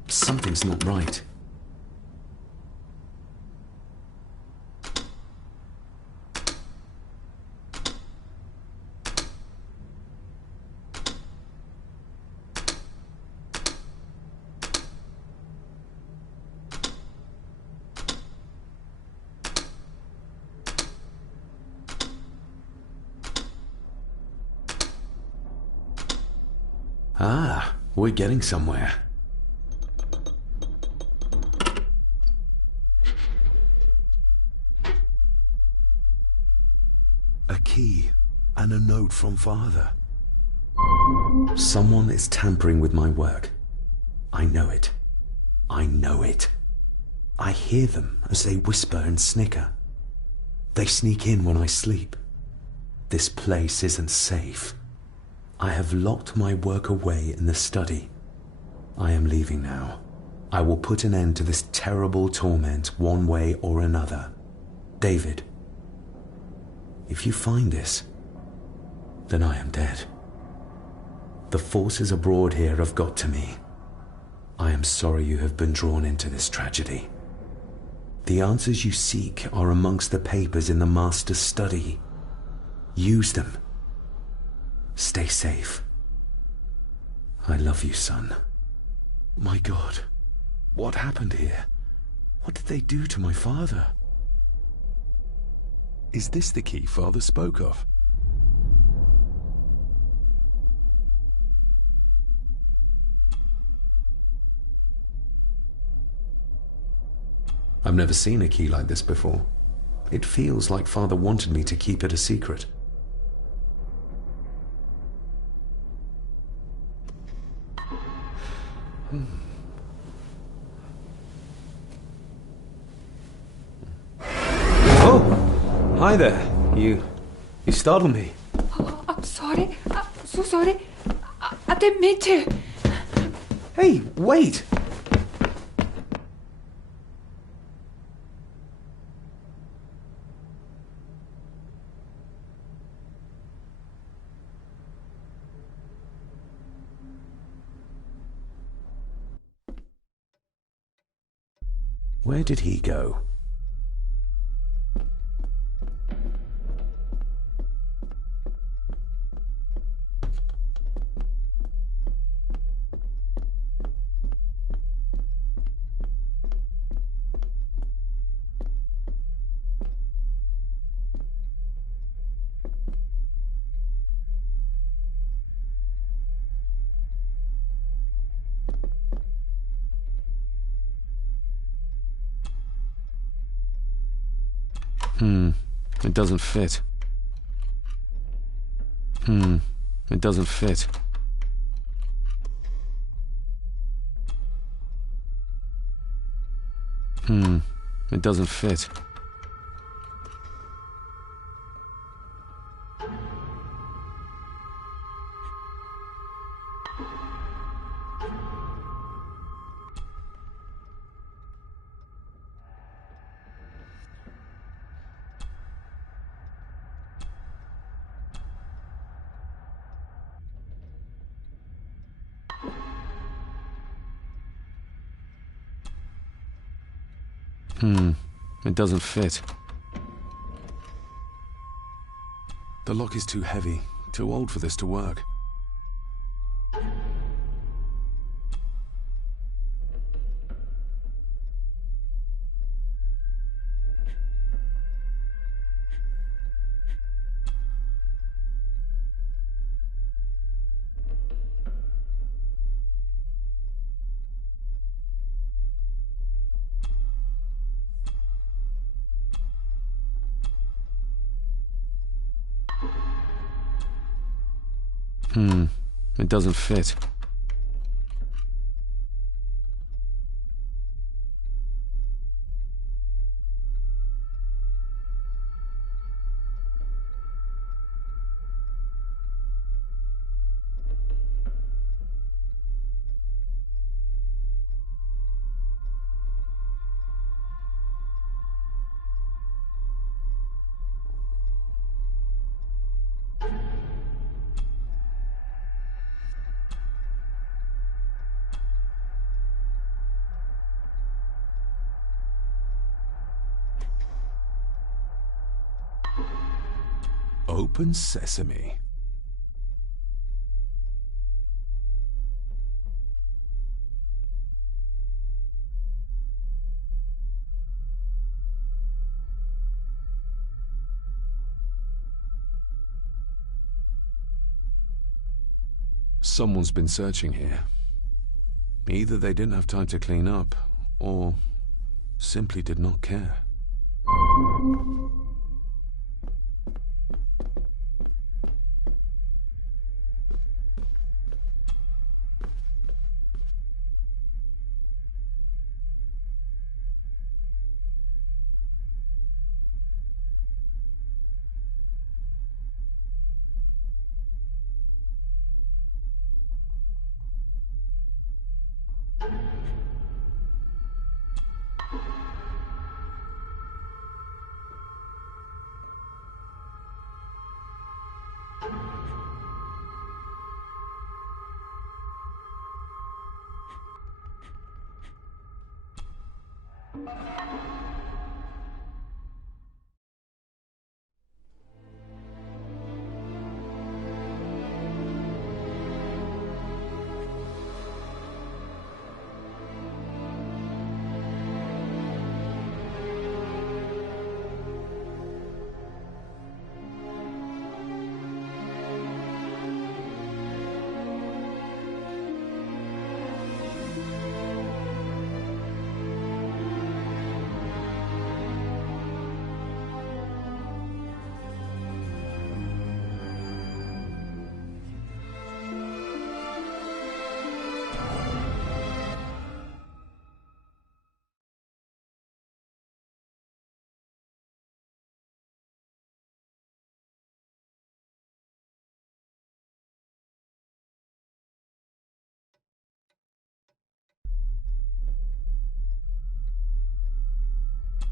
Something's not right. Ah, we're getting somewhere. A key and a note from Father. Someone is tampering with my work. I know it. I know it. I hear them as they whisper and snicker. They sneak in when I sleep. This place isn't safe. I have locked my work away in the study. I am leaving now. I will put an end to this terrible torment one way or another. David, if you find this, then I am dead. The forces abroad here have got to me. I am sorry you have been drawn into this tragedy. The answers you seek are amongst the papers in the Master's study. Use them. Stay safe. I love you, son. My God, what happened here? What did they do to my father? Is this the key Father spoke of? I've never seen a key like this before. It feels like Father wanted me to keep it a secret. Oh! Hi there. You startled me. Oh, I'm sorry. I'm so sorry. I didn't mean to. Hey, wait! Where did he go? It doesn't fit. It doesn't fit. It doesn't fit. It doesn't fit. The lock is too heavy, too old for this to work. It doesn't fit. Open sesame. Someone's been searching here. Either they didn't have time to clean up, or simply did not care.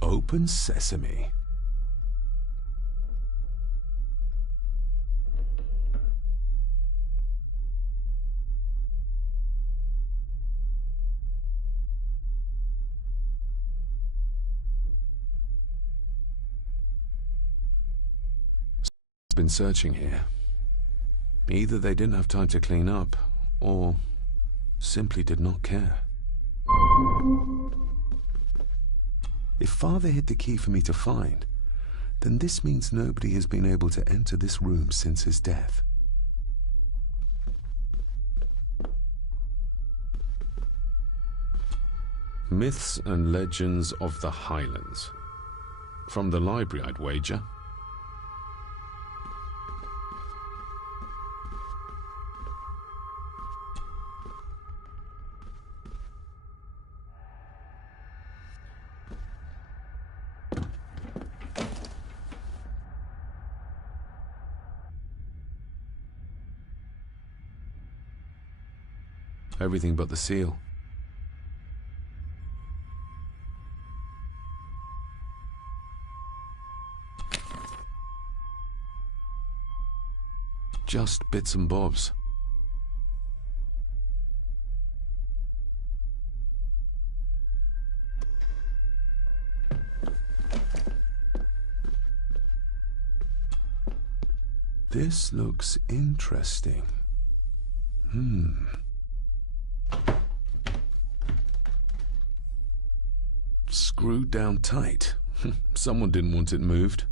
Open sesame. Been searching here. Either they didn't have time to clean up, or simply did not care. If Father hid the key for me to find, then this means nobody has been able to enter this room since his death. Myths and Legends of the Highlands. From the library, I'd wager. Everything but the seal. Just bits and bobs. This looks interesting. Screwed down tight. Someone didn't want it moved.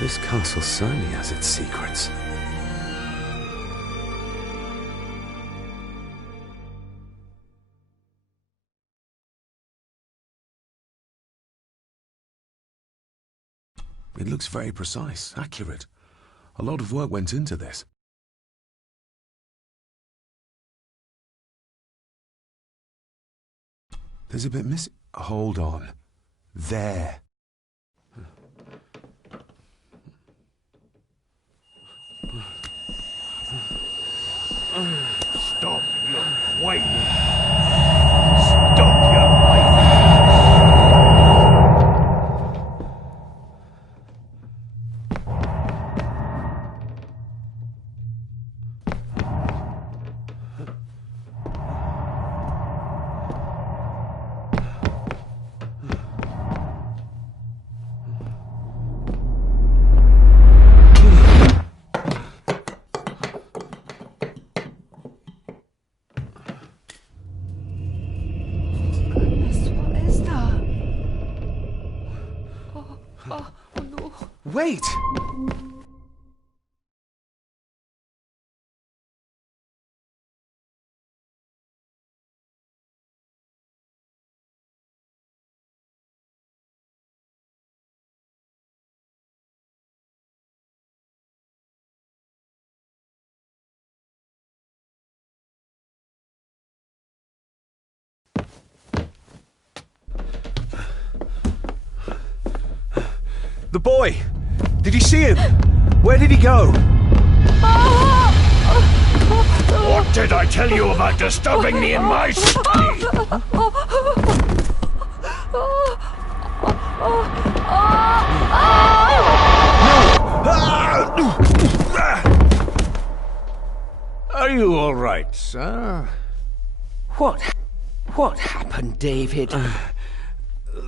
This castle certainly has its secrets. It looks very precise, accurate. A lot of work went into this. There's a bit missing. Hold on. There. Stop your whining! Stop your whining! Wait! The boy! Did you see him? Where did he go? What did I tell you about disturbing me in my study? Are you all right, sir? What happened, David?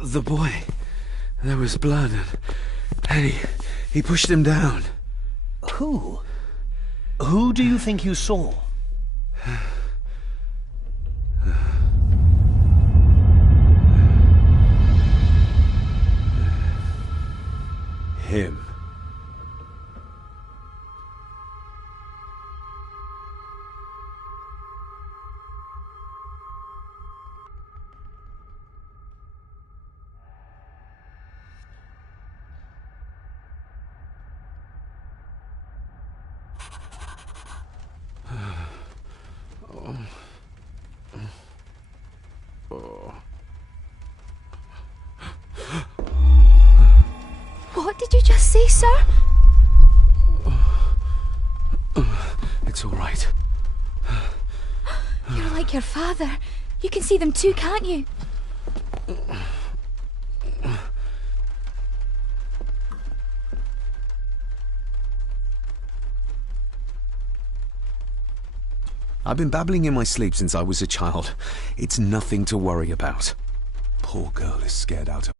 The boy. There was blood, and he pushed him down. Who? Who do you think you saw? Him. What did you just say, sir? It's all right. You're like your father. You can see them too, can't you? I've been babbling in my sleep since I was a child. It's nothing to worry about. Poor girl is scared out of